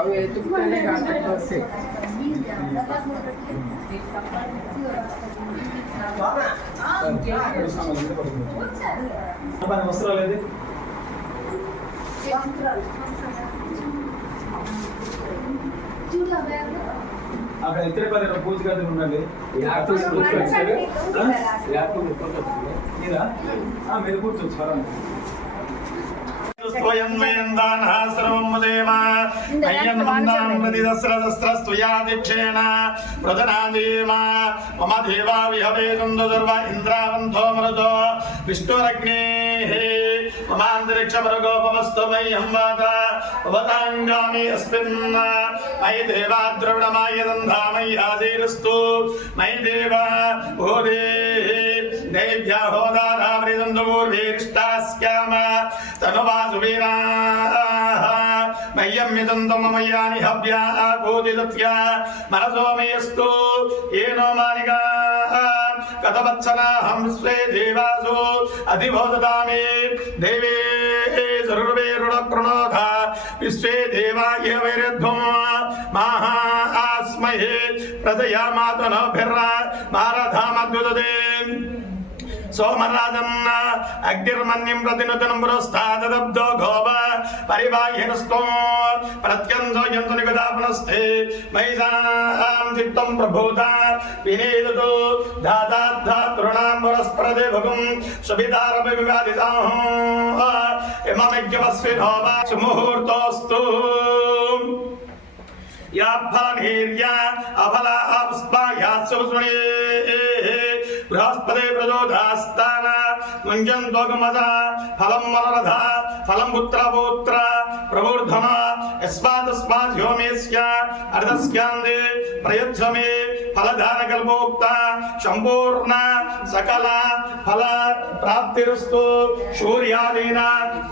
అవి ఎత్తుకుంటేనే కాంటాక్ట్ వస్తాయి. వస్త్రాలు ఏది అక్కడ ఇతర పది పూజ గది ఉండాలి. మీరు కూర్చోచ్చు. మమ దేవా విహవేదుర్వ ఇంద్రావంతో మరుదో విష్ణురగ్నే మమాంతరిక్షమరుగోపమస్తు మయ్యం వాత భవతాంగామి అస్మిన్ మయి దేవా ద్రవిడమాయ దంధామయ్యాదేరస్తు మయి దేవా భూదే దేవ్యా హోదారావృదందుర్వేరిష్టాస్యామ తనువాసువీరా మయ్యం మిదంతమమయ్యాని హవ్యా గోదిదత్యా మనసోమయస్తు ఏనో మానిగా కథవత్సనాహం స్వే దేవాసు అధిబోధదామి దేవే సర్వేరుణ ప్రణోధ విశ్వే దేవాయ వైరధ్వం మహా ఆస్మహే ప్రజయా మాతనభిర్ర మారధామద్యుదే సోమరాజన్న అగ్నిర్మన్యం ప్రతినుతనం పురస్తాదబ్దో గోవ పరివాహ్యనస్తో ప్రత్యంతో యంతు నిగదాపనస్తే మైసాం చిత్తం ప్రభూత వినేదతో దాతార్థాతృణాం పురస్పరదే భగం సుభితారపి వివాదితాం ఇమమజ్ఞవస్వినోవ సుముహూర్తోస్తు యా ఫలనీర్య అఫల అపుష్పాయాస్సునే బృహస్పతి ప్రచోదాస్తాన ముంజంతోగమద ఫలం మలరధ ఫలం పుత్రపౌత్ర ప్రవూర్ధమ యస్మాదస్మాద్యోమేస్య అర్ధస్యాందే ప్రయచ్ఛమే ఫలధానకల్పోక్త సంపూర్ణ సకల ఫల ప్రాప్తిరస్తు సూర్యాదీన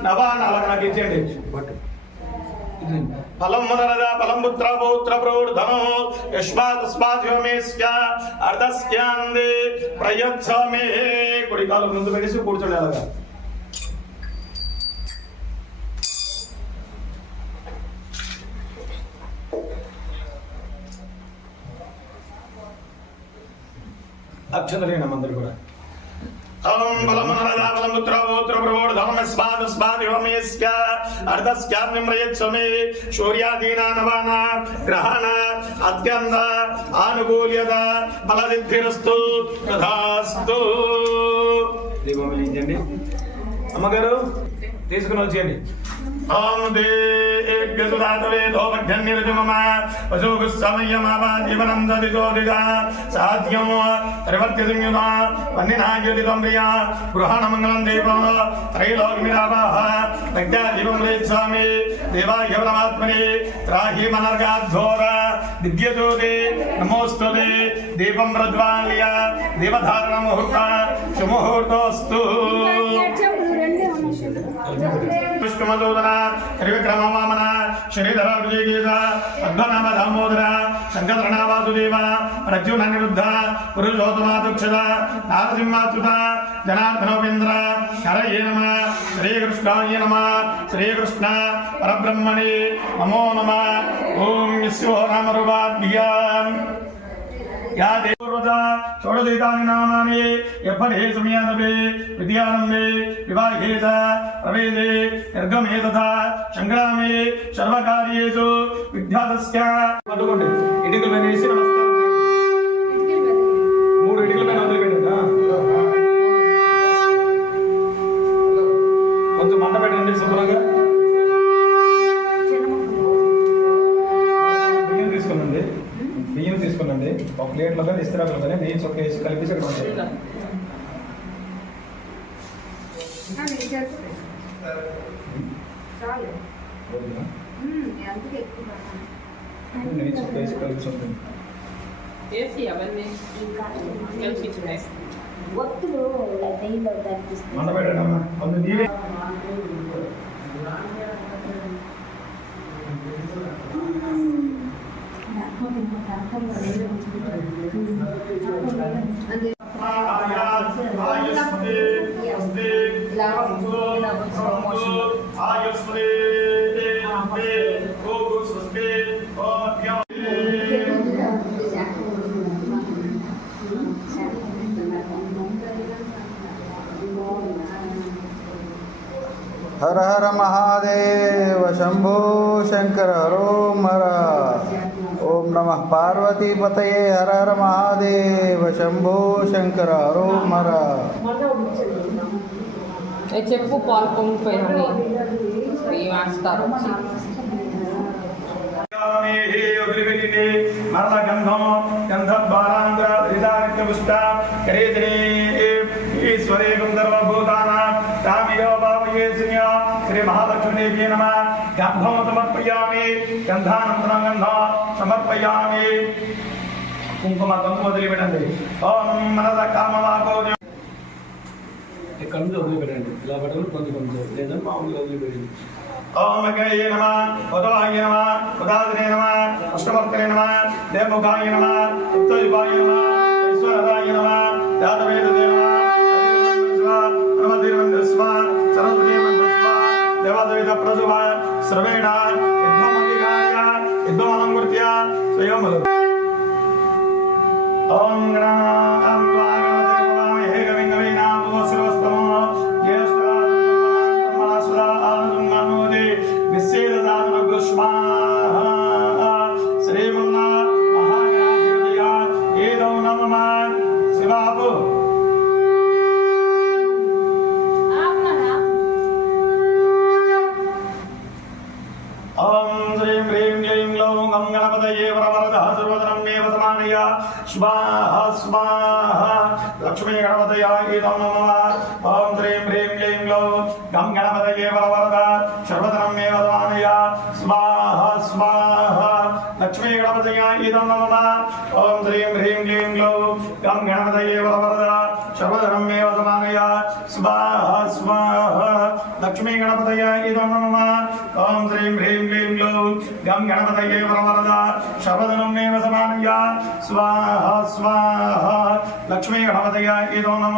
నవానలకనకించండి ఫలం మునరద ఫలం పుత్ర పౌత్ర ప్రవృద్ధమో యస్మాదస్మాద్యోమేస్య అర్ధస్యాందే ప్రయచ్ఛమే. కుడి కాలు ముందు పెట్టి కూర్చోండి. అలాగా అక్షతలేనం అందరు కూడా. ఓం బలమనరద బలం పుత్ర పౌత్ర ప్రవృద్ధమో యస్మాదస్మాద్యోమేస్య అర్ధస్యాందే ప్రయచ్ఛమే సూర్యాదీనా నవాన గ్రహణ అత్యంత ఆనుకూల్యత ఫలసిద్ధిరస్తు తథాస్తు. దీపం వెలిగించండి. అమ్మగారు తీసుకుని వచ్చేయండి. ఓం దేవ్యసుదాతవేదో మధ్యన్నిరుజమమ వశోగుస్సమయ్యమావా జీవనం దదిజోదిగా సాధ్యం త్రివర్త్యసింయుత వన్నినాగ్యుదితం ప్రియ గృహణమంగళం దీపం త్రైలోక్మిరావాహ ప్రజ్ఞాదీపం రేచ్ఛామి దేవాయ పరమాత్మనే త్రాహి మనర్గాధ్వోర దివ్యజ్యోతి నమోస్తుతే దీపం ప్రజ్వాల్య దీపధారణ ముహూర్త సుముహూర్తోస్తు. విష్ణుమదోదన త్రివిక్రమ వామన శ్రీధర విజయగీత అద్భనామ దామోదర శంకరణ వాసుదేవ ప్రద్యుమ్న నిరుద్ధ పురుషోత్తమాదుక్షద నారసింహాచ్యుత జనార్దనోపేంద్ర హరయే నమ శ్రీకృష్ణాయ నమ శ్రీకృష్ణ పరబ్రహ్మణే నమో నమ. ఓం యస్యో నామరూపాభ్యాం యా దేవవ్రత షోడశైతాని నామాని యఫలే సమయాదపే విద్యారంభే వివాహే చ ప్రవేదే నిర్గమే తథా సంగ్రామే సర్వకార్యేషు విద్యాదస్య. పట్టుకోండి. ఇటుకల పైన వేసి నమస్కారం. 3 ఇటుకల పైన వదిలిపెట్టండి. కొంచెం మంట పెట్టండి శుభ్రంగా. బియ్యం తీసుకునండి. ఒక ప్లేట్లో కానీ ఇస్తరాకులు కానీ నెయ్యి చొక్క వేసి కలిపి అక్కడ ఉంటాయి. నెయ్యి చొక్క వేసి కలిపి ఉంటుంది. మంట పెట్టండి అమ్మా. కొంచెం నీళ్ళు ఆయుష్మదే हर हर महादेव शंभो शंकर हरोम हर। ओम नमः पार्वती पतये हर हर महादेव शंभो शंकर हरोम हर। చెప్పు పాలు పొంగిపోయాని శ్రీవాస్తారు మరల గంధం గంధద్వారాంధ్రపుష్ట కరేతరే ఈశ్వరే గంధర్వభూతానాం కామియో భావయే శ్రీయ శ్రీ మహాలక్ష్మీదేవ్యే నమః గంధం సమర్పయామి గంధానంతరం గంధం సమర్పయామి కుంకుమ వదిలిపెట్టండి ఓం మనస కామవాగో ఇక్కడ నుంచి వదిలిపెట్టండి ఇలా పట్టుకుని కొంచెం లేదా మామూలుగా వదిలిపెట్టండి ओम अग्नये नमः उदवाय नमः उदादने नमः अष्टमर्कने नमः देवमुखाय नमः उत्तरयुगाय नमः ईश्वराय नमः यादवेदते नमः नमः सरस्वतीमन्त्रस्वा देवादेवता प्रसुवा सर्वेण यद्वमधिकार्य यद्वमलङ्कृत्य स्वयं ओम गणानां त्वा गणपतिं नमामहे कविं कवीनां भुवस्सर्वस्तमो स्वाहा स्वाहा लक्ष्मी गणपतये नमः ओम ह्रीं ह्रीं क्लीं ग्लौं गं गणपतये वरवरदा सर्वधनं मे वदमानय स्वाहा स्वाहा लक्ष्मी गणपतये नमः ओम ह्रीं ह्रीं क्लीं ग्लौं गं गणपतये वरवरदा सर्वधनं मे वदमानय स्वाहा स्वाहा लक्ष्मी गणपतये नमः ओम ह्रीं ह्रीं क्लीं ग्लौं गं गणपतये वरवरदा सर्वधनं मे वदमानय स्वाहा स्वाहा लक्ष्मी गणपतये नमः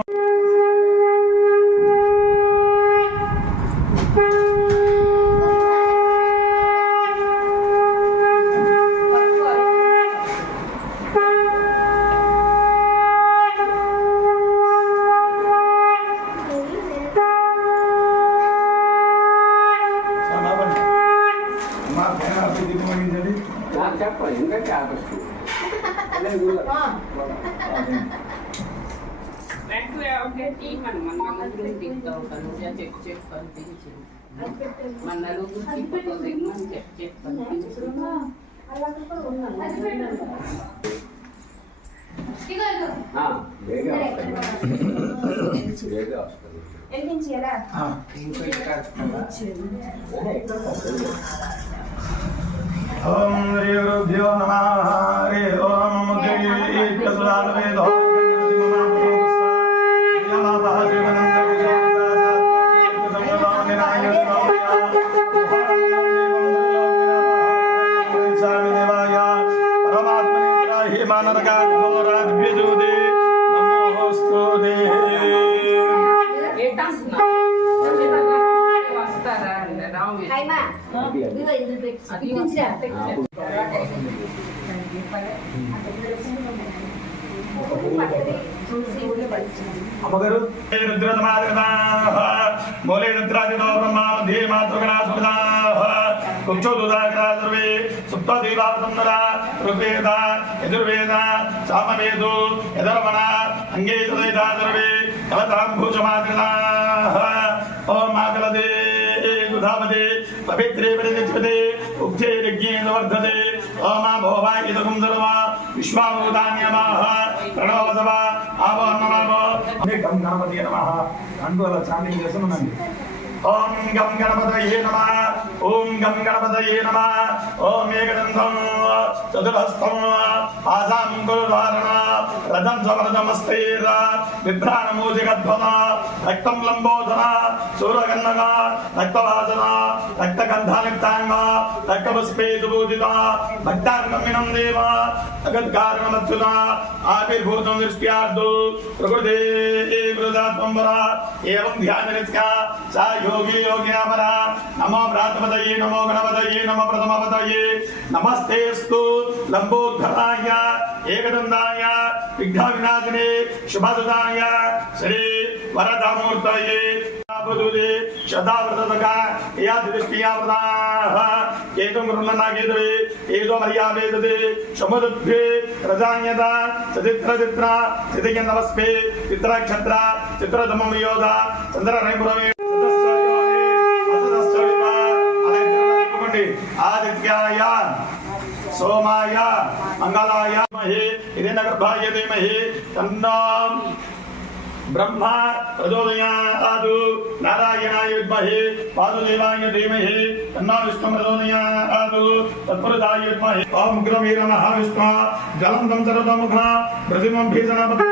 ओम हरि गुरुभ्यो नमः हरि ओम मुद्रे कसुलादवेदो अमगरु रुद्रतमादिताः मूले रुद्रादितो ब्रह्मा मध्ये मातृगणा सुखदाः कुक्षो दुदाग्रा सर्वे सुप्तदेवावतन्दरा ऋग्वेदा यजुर्वेदा सामवेदो यदर्वणा अंगे तदैता सर्वे कलतां भूषमादिताः ओम आकलदे दुधावदे पवित्रे परिनिच्यते उक्ते यज्ञेन वर्धते ओम भोवाय इदगुं सर्वा विश्वाभूतान्यमाः प्रणवसवा आवहनमावो गं गणपतये नमः अंटू अला चांटिंग చేస్తున్నానండి ओम गं गणपतये नमः ओम गं गणपतये नमः ओम एकदन्तं चतुरहस्तं आसां गुरुद्वारण रथं समरदमस्तेर विभ्राणमूजिकध्वन रक्तं लम्बोदर सूरगन्नग रक्तवासन रक्तगन्धालिप्तांग रक्तपुष्पे सुपूजित भक्तार्गमिनं देव जगत्कारणमच्युत आविर्भूतं दृष्ट्यार्दो प्रकृते वृदात्मंबरा एवं ध्याननित्या सा योगी योगिनामरा नमो भ्रातपतये नमो गणपतये नमो प्रथमपतये नमस्तेस्तु लंबोद्धराय एकदन्ताय विघ्नविनाशिने शुभदुताय श्री वरदामूर्तये बुद्धि श्रद्धाव्रतका यादिष्टियाव्रताः केतुं रुन्ननागेतवे एदो मर्यादेतते समुद्भे रजान्यता चतित्रचित्रा चितियन्नवस्पे चित्रक्षत्रा चित्रधमं योधा चन्द्ररैपुरमे आदित्याय सोमाय मंगलाय महे हिरण्यगर्भाय धीमहि तन्नो ब्रह्मा प्रचोदयात् नारायणाय विद्महे वासुदेवाय धीमहि तन्नो विष्णुः प्रचोदयात् तत्पुरुषाय विद्महे ओम उग्रवीर महाविष्णु जलन्तं सर्वतोमुखा प्रतिमं भीषणपत्रा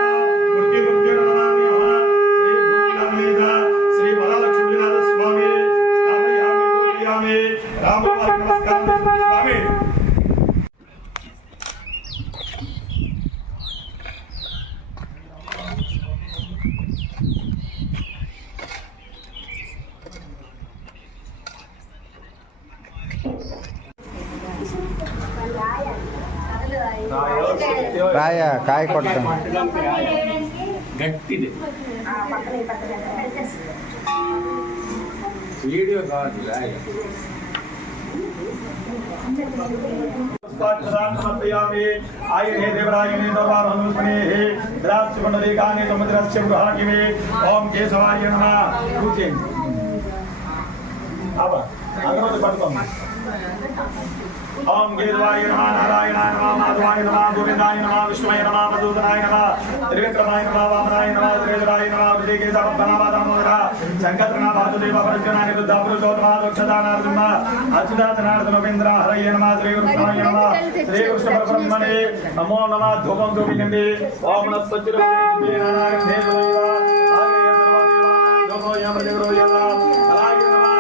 श्री वरलक्ष्मीनाथ स्वामी स्थापयामि राम नमस्कार स्वामी ರಾಯ ಕಾಯಿ ಕೊಡ್ತಾನೆ ಗಟ್ಟಿದೆ ವಿಡಿಯೋ ಕಾದಿಲ್ಲ समर्पयामि आयने देवरायने दरबारहनुस्मनेः द्राक्षमण्डलिकानि समुद्रस्य गृहाकिमे ओम केशवाय नमः पूजे अब अगरबत्ती पట్టుకోం ओम केशवाय नमः नारायणाय नमः माधवाय नमः गोविंदाय नमः विष्णुवाय नमः मधुसूदनाय नमः त्रिविक्रमाय नमः वामनाय नमः त्रिजटाय नमः विजयकेशवनामादामोदरा शंकरनाथ वासुदेव परजनाय रुद्रपुरुषोत्तमा दक्षदानार्जुन अच्युतानंदनोपेन्द्र हरये नमः श्री कृष्णाय नमः श्री कृष्ण परब्रह्मणे नमो नमः धूपं धूपिनन्दे ओम नमस्ते नारायण देवदेवा आगे नमो यम देवरोयला हराय नमः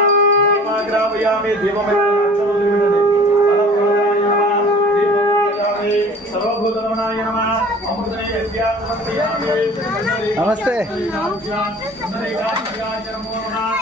नमग्रावयामि दीपं सर्वभूतरमणाय नमः अमृतने यज्ञात् समर्पयामि नमस्ते।